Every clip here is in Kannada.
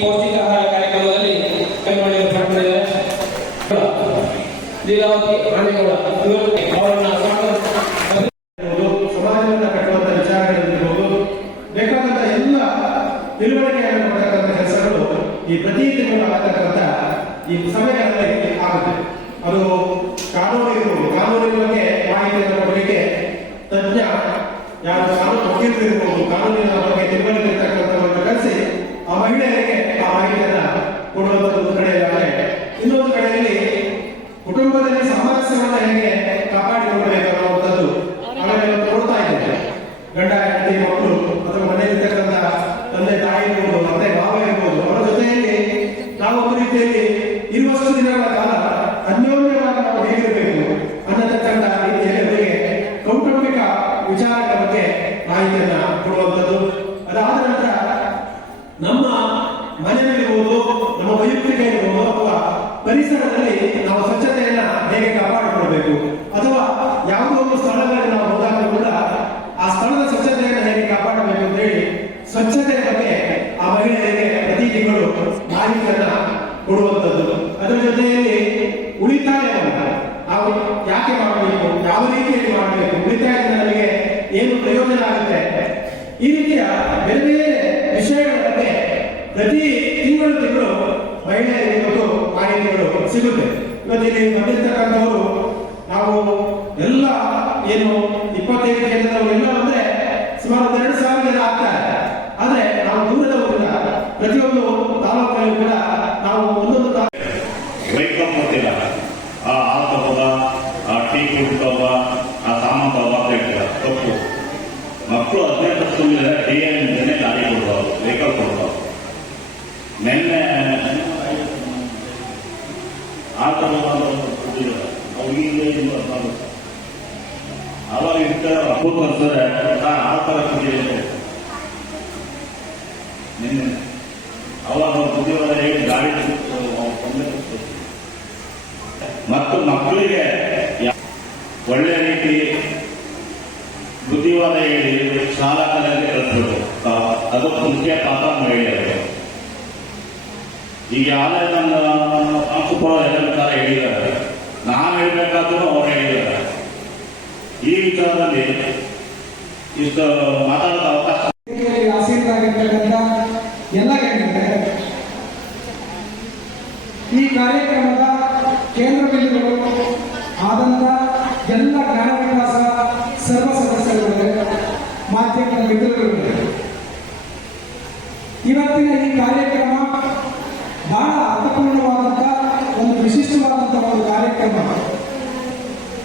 ಪೌಷ್ಟಿಕ ಆಹಾರ ಕಾರ್ಯಕ್ರಮದಲ್ಲಿ ಕೈಗೊಂಡಿರುವ ಪಡೆದಿದ್ದಾರೆ. ಲೀಲಾವತಿ ಆನೆಗೌಡ ಅವರನ್ನ ಸಮಾಜವನ್ನು ಕಟ್ಟುವಂತ ವಿಚಾರಗಳಿರ್ಬೋದು, ಬೇಕಾದಂತ ಎಲ್ಲ ತಿಳುವಳಿಕೆಯನ್ನು ಕೊಡತಕ್ಕಂಥ ಕೆಲಸಗಳು ಈ ಪ್ರತಿ ತಿಂಗಳು ಆಗತಕ್ಕಂಥ ಈ ಸಮಯಗಳಲ್ಲಿ ಆಗುತ್ತೆ. ಅದು ಕಾನೂನಿನ ಬಗ್ಗೆ ಮಾಹಿತಿಯನ್ನು ಕೊಡಲಿಕ್ಕೆ ತಜ್ಞ ಯಾರು ಕಾನೂನು ವಕೀಲರಿರ್ಬೋದು, ಕಾನೂನಿನ ಬಗ್ಗೆ ತಿಳುವಳಿಕೆ ಇರ್ತಕ್ಕಂಥವರನ್ನು ಕರೆಸಿ ಆ ಮಹಿಳೆಯರಿಗೆ ಆ ಮಾಹಿತಿಯನ್ನ ಕೊಡುವಂತ ಒಂದು ಕಡೆಯಲ್ಲಿ, ಇನ್ನೊಂದು ಕಡೆಯಲ್ಲಿ ಕುಟುಂಬದಲ್ಲಿ ಸಾಮರಸ್ಯವನ್ನು ಹೇಗೆ ಕಾಪಾಡಿಕೊಳ್ಳಬೇಕು ಅನ್ನುವಂಥದ್ದು ನಾವೆಲ್ಲ ನೋಡ್ತಾ ಇದ್ದೇವೆ. ಗಂಡ ಹೆಂಡತಿ ಮಕ್ಕಳು ಅಥವಾ ಮನೆಯಲ್ಲಿರ್ತಕ್ಕಂಥ ತಂದೆ ತಾಯಿ ಇರ್ಬೋದು, ಮತ್ತೆ ಭಾವ ಇರ್ಬೋದು, ಅವರ ಜೊತೆಯಲ್ಲಿ ನಾವು ಒಂದು ರೀತಿಯಲ್ಲಿ ಇರುವಷ್ಟು ದಿನಗಳ ಕಾಲ ಅನ್ಯೋನ್ಯವಾಗಿ ನಾವು ಹೇಗಿರಬೇಕು ಅನ್ನತಕ್ಕಂಥ ರೀತಿಯಲ್ಲಿ ಅವರಿಗೆ ಕೌಟುಂಬಿಕ ವಿಚಾರಗಳ ಬಗ್ಗೆ ಮಾಹಿತಿಯನ್ನ ಕೊಡುವಂಥದ್ದು. ಅದಾದ ನಂತರ ನಮ್ಮ ಮನೆಯಲ್ಲಿರ್ಬೋದು, ನಮ್ಮ ವೈಯಕ್ತಿಕ ಇರ್ಬೋದು ಅಥವಾ ಪರಿಸರದಲ್ಲಿ ನಾವು ಸ್ವಚ್ಛತೆಯನ್ನ ಹೇಗೆ ಕಾಪಾಡಿಕೊಳ್ಬೇಕು, ಅಥವಾ ಯಾವುದೋ ಒಂದು ಸ್ಥಳಗಳಲ್ಲಿ ನಾವು ಹೋದಾಗ ಕೂಡ ಆ ಸ್ಥಳದ ಸ್ವಚ್ಛತೆಯನ್ನು ಹೇಗೆ ಕಾಪಾಡಬೇಕು ಅಂತ ಹೇಳಿ ಸ್ವಚ್ಛತೆಯ ಬಗ್ಗೆ ಆ ಮಹಿಳೆಯರಿಗೆ ಪ್ರತಿ ತಿಂಗಳು ಮಾಹಿತಿಯನ್ನ ಕೊಡುವಂಥದ್ದು. ಅದರ ಜೊತೆಯಲ್ಲಿ ಉಳಿತಾಯವನ್ನು ನಾವು ಯಾಕೆ ಮಾಡಬೇಕು, ಯಾವ ರೀತಿಯಲ್ಲಿ ಮಾಡಬೇಕು, ಉಳಿತಾಯದಿಂದ ನಮಗೆ ಏನು ಪ್ರಯೋಜನ ಆಗುತ್ತೆ, ಈ ರೀತಿಯ ಬೇರೆ ಬೇರೆ ವಿಷಯಗಳ ಬಗ್ಗೆ ಪ್ರತಿ ತಿಂಗಳು ಮಹಿಳೆಯರಿಗೆ ಇವತ್ತು ಮಾಹಿತಿಗಳು ಸಿಗುತ್ತೆ. ಇವತ್ತಿಲ್ಲಿ ಬಂದಿರ್ತಕ್ಕಂಥವರು ನಾವು ಎಲ್ಲ ಏನು 25 ಕೇಂದ್ರದವರು ಎಲ್ಲ ಅಂದ್ರೆ ಸುಮಾರು 2,000 ಜನ ಆಗ್ತಾರೆ. ಆದ್ರೆ ನಾವು ದೂರದವರಿಂದ ಪ್ರತಿಯೊಂದು ತಾಲೂಕಲ್ಲಿ ಕೂಡ ನಾವು ಒಂದೊಂದು ವೆಹಿಕಲ್ ಕೊಡ್ತಿಲ್ಲ, ಆ ಹಾಲು ತಗೋದ, ಆ ಟೀ ಕುಡ್ತವ, ಆ ಸಾಮಾನು ತಗೋದ ಹೇಳ್ತಾರೆ ತಪ್ಪು. ಮಕ್ಕಳು 18 ವರ್ಷ ಡಿಎನ್ನೇ ಗಾಡಿ ಕೊಡ್ತಾವ, ವೆಹಿಕಲ್ ಕೊಡ್ತಾವ. ನಿನ್ನೆ ಆ ಥರ ಅವ್ರಿಗೆ ಅವಾಗ ಇರ್ತಾರೆ ಅಪ್ಪತ್ತು ಬರ್ತಾರೆ ಆ ಥರ ಕುಡಿಯಿದೆ. ನಿನ್ನೆ ಅವಾಗ ಬುದ್ಧಿವಾದ ಹೇಳಿ ಗಾಡಿ ಮತ್ತು ಮಕ್ಕಳಿಗೆ ಒಳ್ಳೆ ರೀತಿ ಬುದ್ಧಿವಾದ ಹೇಳಿ ಶಾಲಾ ಕಲಿಸಬೇಕು. ಅದಕ್ಕೆ ಮುಖ್ಯ ಪಾತ್ರ ಮಹಿಳೆಯರು. ಈಗ ಯಾರೇ ನನ್ನ ಅಂಕುಪುರ ಎಲ್ಲ ಹೇಳಿದ್ದಾರೆ, ನಾನು ಹೇಳ್ಬೇಕಾದ್ರೂ ಅವ್ರು ಹೇಳಿದ್ದಾರೆ. ಈ ವಿಚಾರದಲ್ಲಿ ಇಷ್ಟು ಮಾತಾಡೋದ ಅವಕಾಶ ಎಲ್ಲ ಈ ಕಾರ್ಯಕ್ರಮದ ಕೇಂದ್ರ ಬಿಂದುಗಳು ಆದಂತ ಎಲ್ಲ ಗ್ರಾಮ ವಿಕಾಸ ಸರ್ವ ಸದಸ್ಯರುಗಳು, ಮಾಧ್ಯಮದ ಮಿತ್ರರುಗಳು, ಇವತ್ತಿನ ಈ ಕಾರ್ಯಕ್ರಮ ಬಹಳ ಅರ್ಥಪೂರ್ಣವಾದಂಥ ಒಂದು ವಿಶಿಷ್ಟವಾದಂತಹ ಒಂದು ಕಾರ್ಯಕ್ರಮ.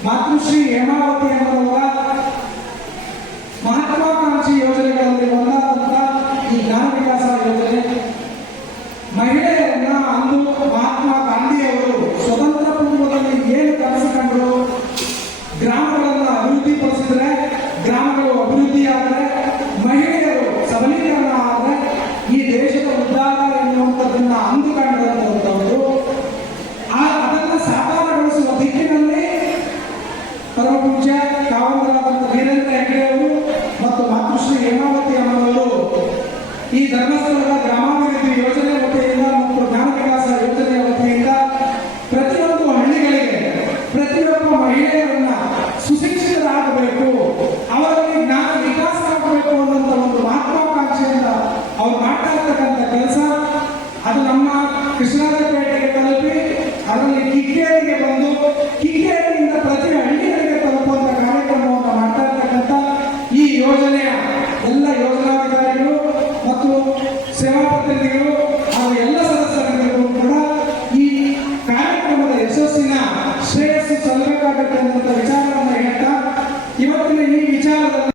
ಮಾತೃಶ್ರೀ ಹೇಮಾವತಿ ಅವರ ಮಹತ್ವಾಕಾಂಕ್ಷಿ ಯೋಜನೆಗಳಲ್ಲಿ ಒಂದಾದಂತಹ ಈ ಗ್ರಾಮ ವಿಕಾಸ ಯೋಜನೆ ಮಹಿಳೆಯರನ್ನ ಅಂದು ಮಹಾತ್ಮ ಗಾಂಧಿಯವರು ಸ್ವತಂತ್ರ ಪೂರ್ವದಲ್ಲಿ ಏನು ಕನಸು ಕಂಡರು, ಪರಮ ಪೂಜ್ಯ ಕಾವಂತರಾದಂಥ ವೀರೇಂದ್ರ ಹೆಗ್ಗಡೆ ಅವರು ಮತ್ತು ಮಾತೃಶ್ರೀ ಹೇಮಾವತಿ ಅಮ್ಮನವರು ಈ ಧರ್ಮಸ್ಥಳದ ಗ್ರಾಮಾಭಿವೃದ್ಧಿ ಯೋಜನೆ ವತಿಯಿಂದ ಮತ್ತು ಜ್ಞಾನ ವಿಕಾಸ ಯೋಜನೆಯ ವತಿಯಿಂದ ಪ್ರತಿಯೊಂದು ಹಳ್ಳಿಗಳಿಗೆ ಪ್ರತಿಯೊಬ್ಬ ಮಹಿಳೆಯರನ್ನ ಸುಶಿಕ್ಷಿತರಾಗಬೇಕು, ಅವರಲ್ಲಿ ಜ್ಞಾನ ವಿಕಾಸ ಆಗಬೇಕು ಅನ್ನುವಂಥ ಒಂದು ಮಹತ್ವಾಕಾಂಕ್ಷೆಯಿಂದ ಅವ್ರು ಮಾಡ್ತಾ ಇರ್ತಕ್ಕಂಥ ಕೆಲಸ ಅದು ನಮ್ಮ ಕೃಷ್ಣರಾಜಪೇಟೆಗೆ ತಲುಪಿ ಅದರಲ್ಲಿ ಕಿಕ್ಕೇರಿಗೆ ಬಂದು ಕಿಕ್ಕೇರಿಯಿಂದ ಪ್ರತಿ ಹಳ್ಳಿಗಳಿಗೆ ತಲುಪುವಂತ ಕಾರ್ಯಕ್ರಮವನ್ನು ಮಾಡ್ತಾ ಇರ್ತಕ್ಕಂಥ ಈ ಯೋಜನೆಯ ಎಲ್ಲ ಯೋಜನಾಧಿಕಾರಿಗಳು ಮತ್ತು ಸೇವಾ ಪ್ರತಿನಿಧಿಗಳು ಹಾಗೂ ಎಲ್ಲ ಸದಸ್ಯರಿಗೂ ಕೂಡ ಈ ಕಾರ್ಯಕ್ರಮದ ಯಶಸ್ಸಿನ ಶ್ರೇಯಸ್ಸು ಸಲ್ಲಬೇಕಾಗುತ್ತೆ ಅನ್ನುವಂಥ ವಿಚಾರವನ್ನು ಹೇಳ್ತಾ ಇವತ್ತಿನ ಈ ವಿಚಾರದಲ್ಲಿ